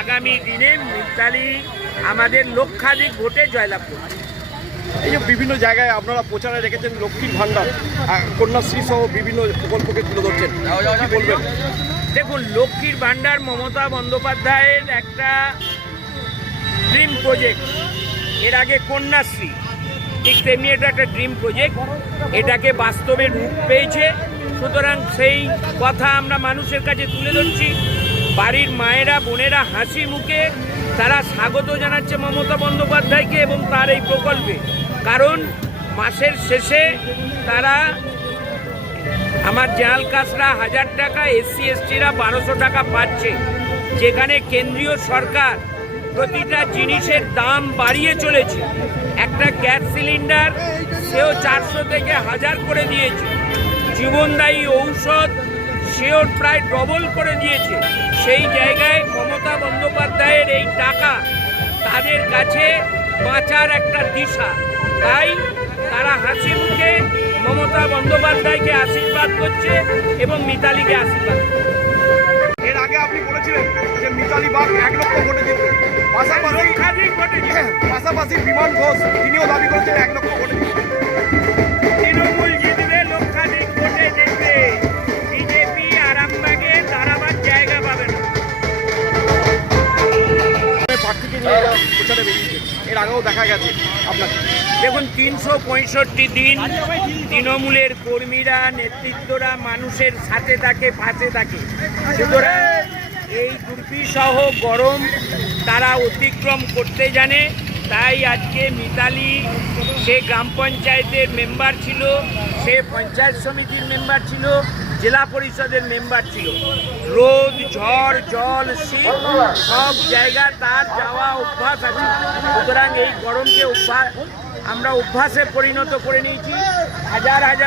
আগামী দিনে মিতালি আমাদের লক্ষাধিক ভোটে জয়লাভ করবে। এই যে বিভিন্ন জায়গায় আপনারা প্রচারে রেখেছেন লক্ষ্মীর ভান্ডার, কন্যাশ্রী সহ বিভিন্ন প্রকল্পকে তুলে ধরছেন, কি বলবেন? দেখুন, লক্ষ্মীর ভান্ডার মমতা বন্দ্যোপাধ্যায়ের একটা ড্রিম প্রজেক্ট। এর আগে কন্যাশ্রী, ঠিক তেমনি এটা একটা ড্রিম প্রজেক্ট, এটাকে বাস্তবে রূপ পেয়েছে। সুতরাং সেই কথা আমরা মানুষের কাছে তুলে ধরছি। বাড়ির মায়েরা বোনেরা হাসি মুখে তারা স্বাগত জানাচ্ছে মমতা বন্দ্যোপাধ্যায়কে এবং তার এই প্রকল্পে। কারণ মাসের শেষে তারা, আমার জেনারেল কাস্টরা 1000 টাকা, এসসি এসটিরা 1200 টাকা পাচ্ছে। যেখানে কেন্দ্রীয় সরকার প্রতিটা জিনিসের দাম বাড়িয়ে চলেছে। একটা গ্যাস সিলিন্ডার সেও 400 থেকে 1000 করে দিয়েছে। জীবনদায়ী ঔষধ সেও প্রায় ডবল করে দিয়েছে। সেই জায়গায় মমতা বন্দ্যোপাধ্যায়ের এই টাকা তাদের কাছে বাঁচার একটা দিশা। তাই তারা হাসি মুখে মমতা বন্দ্যোপাধ্যায়কে আশীর্বাদ করছে এবং মিতালিকে আশীর্বাদ করছে। এর আগে আপনি বলেছিলেন যে মিতালি বাগ 1 লক্ষ ভোটে জিতবে, পাশাপাশি বিমান ঘোষ তিনিও দাবি করেছেন 1 লক্ষ ভোটে জিতবে। তৃণমূল জিতবে, লক্ষাধিক ভোটে জিতবে। বিজেপি আরামবাগে দাঁড়াবার জায়গা পাবে না। প্রার্থীকে নিয়ে প্রচারে বেরিয়েছে, এর আগেও দেখা গেছে আপনাকে। দেখুন, 365 দিন তৃণমূলের কর্মীরা, নেতৃত্বরা মানুষের সাথে থাকে, পাশে থাকে। সুতরাং এই দুর্বিষহ গরম তারা অতিক্রম করতে জানে। তাই আজকে মিতালি, সে গ্রাম পঞ্চায়েতের মেম্বার ছিল, সে পঞ্চায়েত সমিতির মেম্বার ছিল, জেলা পরিষদের মেম্বার ছিল। রোদ, ঝড়, জল, শীত সব জায়গা তার যাওয়া অভ্যাস আছে। সুতরাং এই গরমকে আমরা অভ্যাসে পরিণত করে নিয়েছি। হাজার হাজার